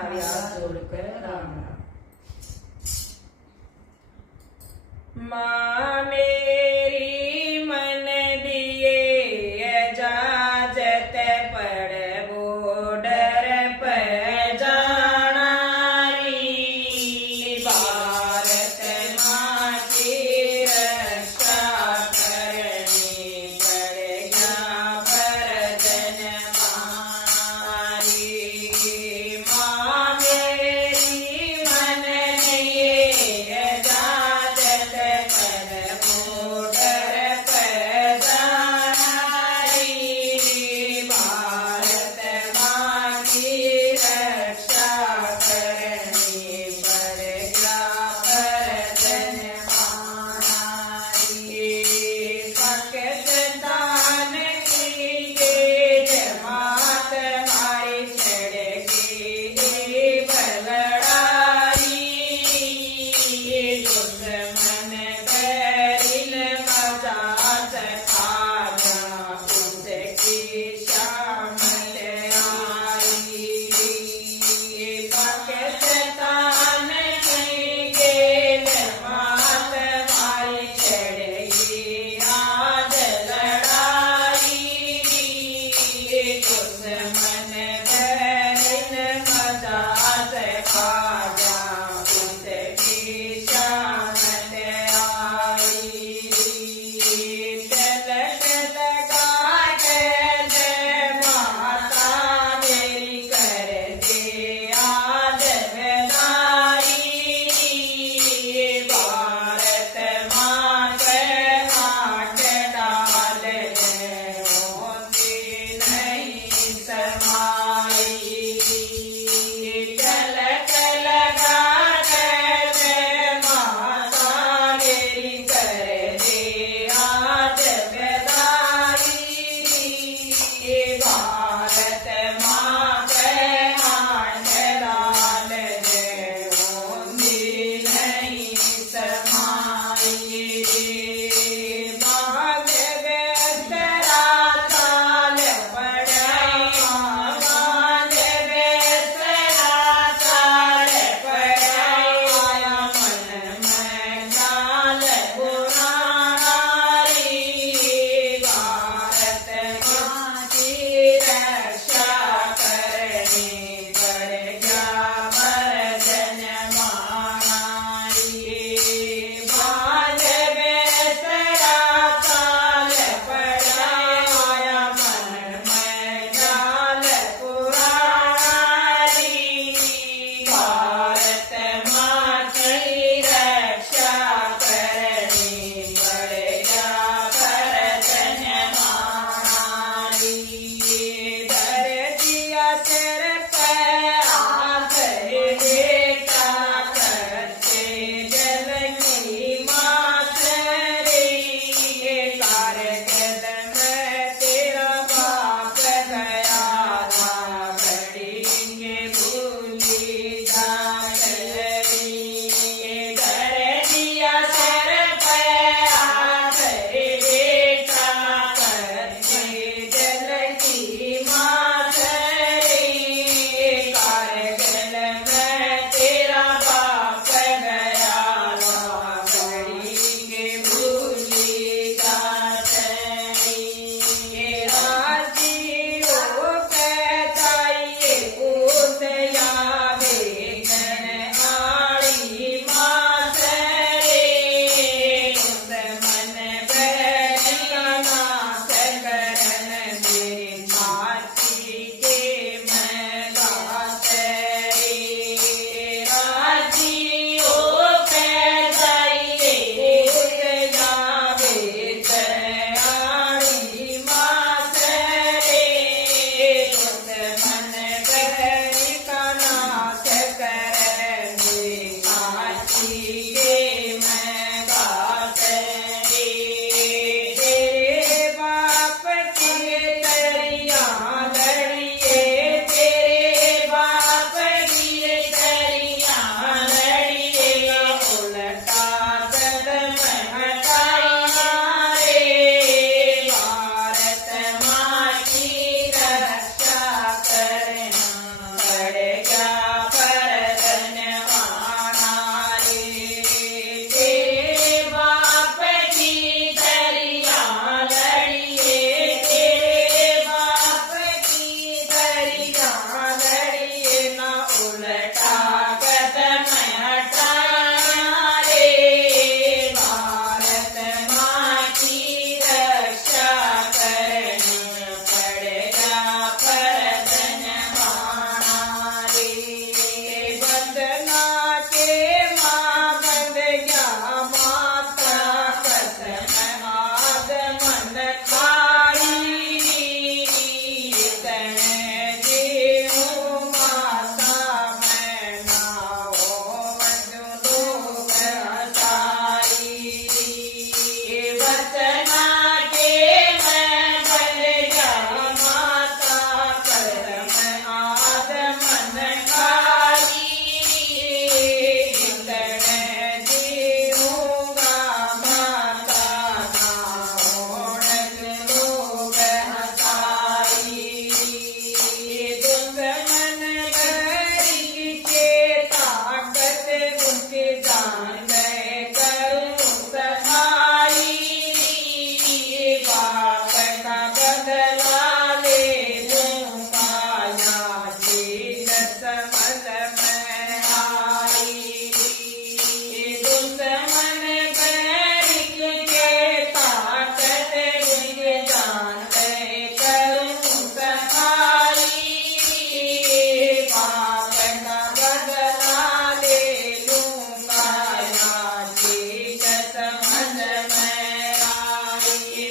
तुम्हारी हाथ जोड़कर राम राम। माँ मेरी मन दिए इजाजत पड़बो डर पर जानारी। भारत माँ की रक्षा करनी पड़ेगा भरतन मारी। माँ मेरी मन दिए इजाजत पड़बो डर पर जानारी। भारत माँ की रक्षा करनी पड़ेगा भरतन मारी। पाकिस्तान की गेज मात मारी चढ़ेगी बलड़ाई। दुश्मन बैरिल मजाज खाजा उसकी शामत आई। पाकिस्तान की गेज मात मारी चढ़ेगी आज लड़ाई। दुश्मन बैरिल मजाज खाजा उसकी शामत आई। तिलक लगा के जय माता मेरी कर दे आज विदाई। भारत माँ के हाथ डाल दे मोती नहीं समाई। तिलक में आई दुश्मन बैरिक के ताकत गिर जानते करूं सहाई पाप का बदला ले लूंगा ठीक समझ में आई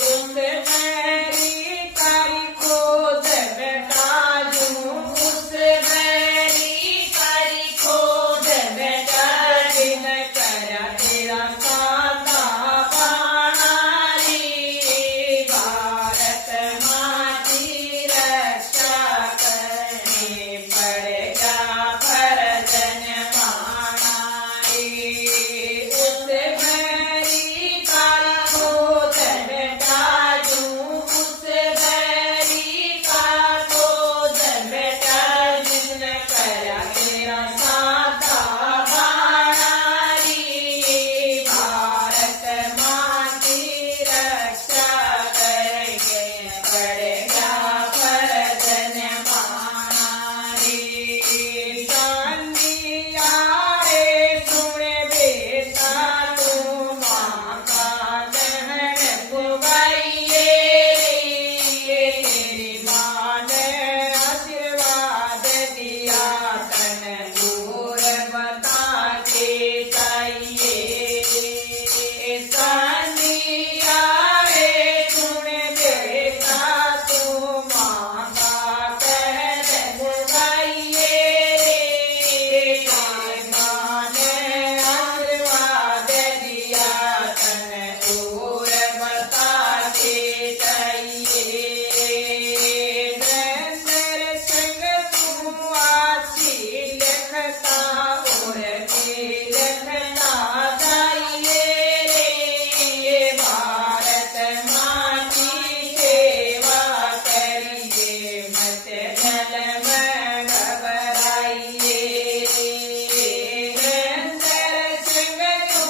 दुश्मनी करी खोज बेटा जूं उस बैरी करी खोज बेटा दिन करा तेरा सादा बाणारी भारत माँ की रक्षा करनी पड़ेगा फर्ज निभाना उस बैरी करी खोज बेटा जूं उस बैरी का खोज बेटा जिन करा तेरा सादा बाणारी भारत माँ की रक्षा करेंगे पड़ेगा फर्ज निभाना गांधिया रे सुन बेटा तू माँ का कहन पुगाइए तेरी माँ ने आशीर्वाद दिया तन दूर बता के चाहिए गांधिया रे सुन बेटा तू माँ का कहन पुगाइए तेरी माँ ने आशीर्वाद दिया तन दूर बता के चाहिए नरेंद्र संग तू आछी लिखता और भी लिखता जाइए भारत माँ की सेवा करिए मत जल में घबराइए नरेंद्र संग तू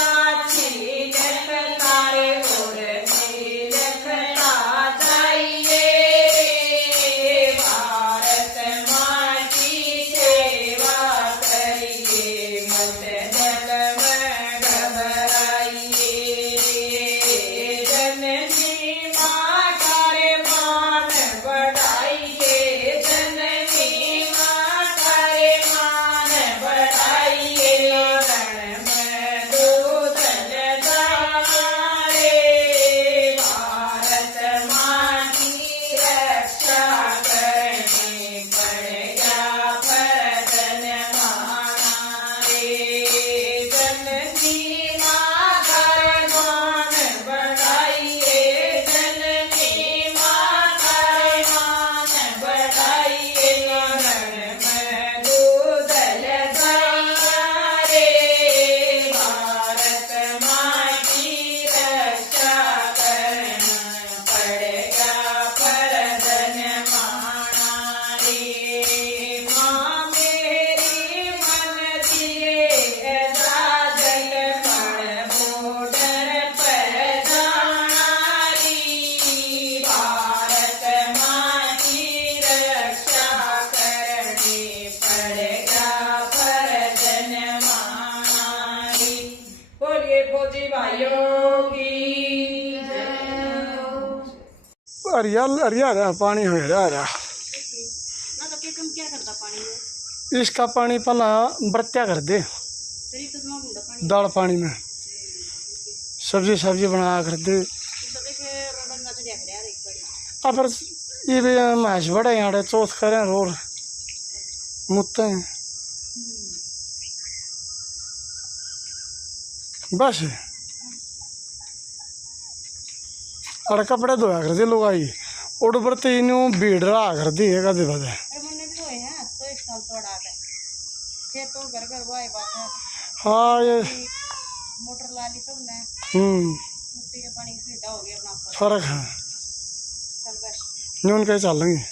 आछी लिखता रे और भी लिखता जाइए भारत माँ की सेवा करिए मत जल में घबराइए जननी माँ करे मान बढ़ाइए जननी माँ करे मान बढ़ाइए रण में दूध लगाए भारत माँ की रक्षा करनी पड़ेगा फर्ज निभाना जननी माँ करे मान बढ़ाइए जननी माँ करे मान बढ़ाइए रण में दूध लगाए भारत माँ की रक्षा करना पड़ेगा फर्ज निभाना माँ मेरी मन दिए इजाजत पर बॉर्डर पर जाना भारत माँ की रक्षा करनी पड़ेगा फर्ज निभाना बोलिए फौजी भाइयों की जय। हरिया हरिया रहा पानी हो रहा ना तो क्या करता पानी में इसका पानी पहला बरत्या कर दे तेरी तो दिमाग गुंडा पानी दाल पानी में सब्जी सब्जी बना कर दे तो देखे रोडंगा तो देख रहा है एक बारी अब फिर ये भी महस बड़े यहाँ चौथ करें रोड मुत्ते हैं बस और कपड़े धोया कर दे लोग आई उड़ बरते इन्हों भीड़ रहा कर दी है कदे बदे अरे मैंने भी धोए हैं तो इस साल तो अड़ा गए खेत तो घर घर वो आई बात है हाँ ये मोटर ला ली सबने मिट्टी के पानी की सुविधा हो गई अपना फर्क है चल बस न्यून कहीं चल लेंगे